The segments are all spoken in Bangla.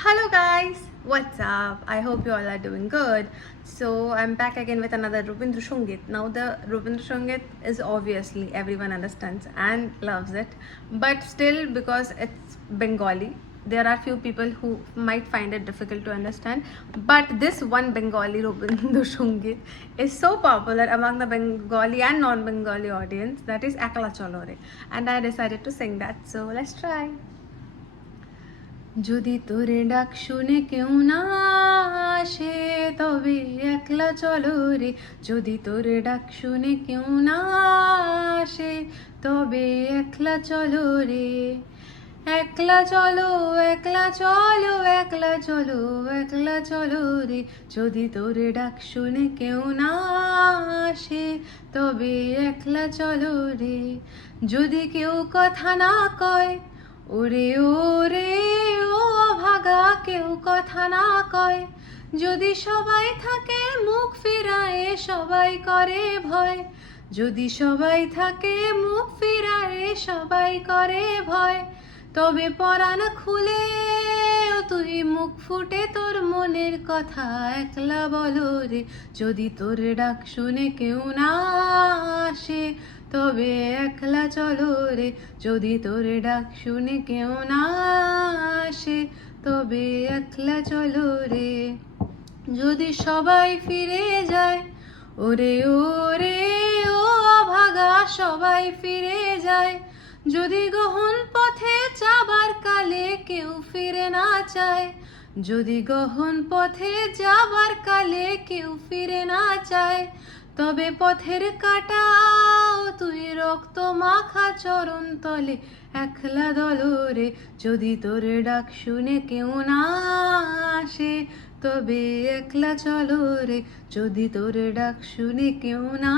Hello guys, what's up? I hope you all are doing good. So I'm back again with another Rabindra Songit. Now the Rabindra Songit is obviously everyone understands and loves it, but still because it's Bengali, there are few people who might find it difficult to understand. But this one Bengali Rabindra Songit is so popular among the Bengali and non-Bengali audience, that is Ekla Cholo Re, and I decided to sing that. So let's try. যদি তোরে ডাক শুনে কেউ না আসে তবে একলা চলো রে, যদি তোরে ডাক শুনে কেউ না আসে তবে একলা চলো রে, একলা চলো একলা চলো একলা চলো একলা চলো রে, যদি তোরে ডাক শুনে কেউ না আসে তবে একলা চলো রে, যদি কেউ কথা না কয় ওরে ওরে ও ভাগা, কেউ কথা না কয়, যদি সবাই থাকে মুখ ফিরায়ে সবাই করে ভয়, যদি সবাই থাকে মুখ ফিরায়ে সবাই করে ভয়, তবে পরাণ খুলে ও তুই মুখ ফুটে তোর মনের কথা একলা বলো রে, যদি তোর ডাক শুনে কেউ না আসে তবে একলা চলো রে, যদি তোর ডাক শুনে কেউ না আসে তবে একলা চলো রে, যদি সবাই ফিরে যায় ওরে ওরে ও ভাগা, সবাই ফিরে যায়, যদি গহন পথে যাবার কালে কেউ ফিরে না চায়, যদি গহন পথে যাবার কালে কেউ ফিরে না চায়, তবে পথের কাটাও তুই রক্ত মাখা চরণ তলে একলা দলরে, যদি তোর ডাক শুনে কেউ না আসে তবে একলা চলো রে, যদি তোর ডাক শুনে কেউ না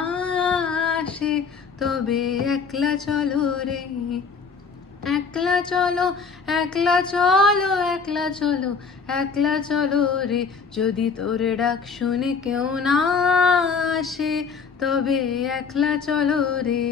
আসে তবে একলা চলো রে, একলা চলো একলা চলো একলা চলো একলা চলো রে, যদি তোর ডাক শুনে কেউ না আসে তবে একলা চলো রে।